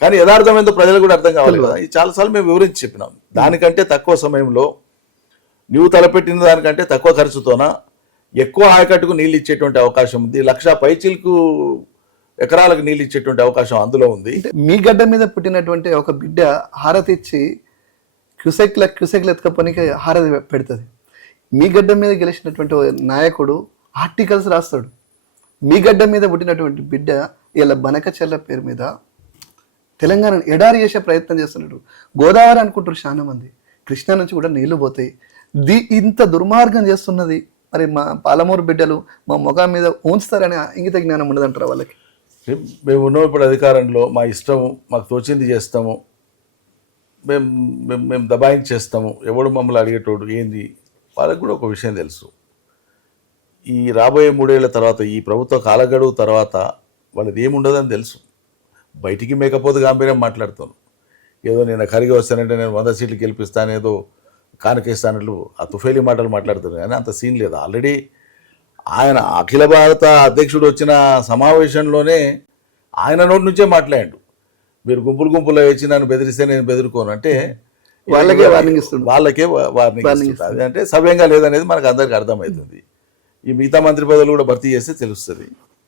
కానీ యథార్థం ఏందో ప్రజలకు కూడా అర్థం కావాలి కదా. ఇది చాలాసార్లు మేము వివరించి చెప్పినాం. దానికంటే తక్కువ సమయంలో నువ్వు తలపెట్టిన దానికంటే తక్కువ ఖర్చుతోన ఎక్కువ ఆయకట్టుకు నీళ్ళు ఇచ్చేటువంటి అవకాశం ఉంది. లక్ష పైచిలకు ఎకరాలకు నీళ్ళు ఇచ్చేటువంటి అవకాశం అందులో ఉంది. మీ గడ్డ మీద పుట్టినటువంటి ఒక బిడ్డ హారతి ఇచ్చి క్యూసెక్ల క్యూసెక్లు ఎత్తుకపోనికి హారతి పెడుతుంది. మీ గడ్డ మీద గెలిచినటువంటి నాయకుడు ఆర్టికల్స్ రాస్తాడు. మీ గడ్డ మీద పుట్టినటువంటి బిడ్డ ఇలా బనక చెల్ల పేరు మీద తెలంగాణ ఎడారి చేసే ప్రయత్నం చేస్తున్నాడు. గోదావరి అనుకుంటారు చాలా మంది కృష్ణా నుంచి కూడా నీళ్ళు పోతాయి. ది ఇంత దుర్మార్గం చేస్తున్నది. మరి మా పాలమూరు బిడ్డలు మా ముఖం మీద ఉంచుతారని ఇంగిత జ్ఞానం ఉండదంటారు వాళ్ళకి? మేము ఉన్నాం ఇప్పుడు అధికారంలో. మా ఇష్టము మాకు తోచింది చేస్తాము. మేము మేము మేము దబాయించేస్తాము ఎవడు మమ్మల్ని అడిగేటోడు ఏంది? వాళ్ళకి కూడా ఒక విషయం తెలుసు. ఈ రాబోయే మూడేళ్ళ తర్వాత ఈ ప్రభుత్వ కాలగడువు తర్వాత వాళ్ళది ఏముండదని తెలుసు. బయటికి మేకపోతే గాంభీర్యం మాట్లాడుతాను. ఏదో నేను కరిగి వస్తానంటే నేను వంద సీట్లు గెలిపిస్తాను ఏదో కానుకేస్తానట్లు ఆ తుఫేలి మాటలు మాట్లాడుతున్నాను కానీ అంత సీన్ లేదు. ఆల్రెడీ ఆయన అఖిల భారత అధ్యక్షుడు వచ్చిన సమావేశంలోనే ఆయన నోటి నుంచే మాట్లాడాడు. మీరు గుంపులు గుంపులో వచ్చి నన్ను బెదిరిస్తే నేను బెదిరుకోను. అంటే వాళ్ళకే warning ఇస్తుండు. వాళ్ళకే వార్నింగ్ ఇస్తుంది అంటే సవ్యంగా లేదనేది మనకు అందరికి అర్థమవుతుంది. ఈ మిగతా మంత్రి పదవులు కూడా భర్తీ చేస్తే తెలుస్తుంది.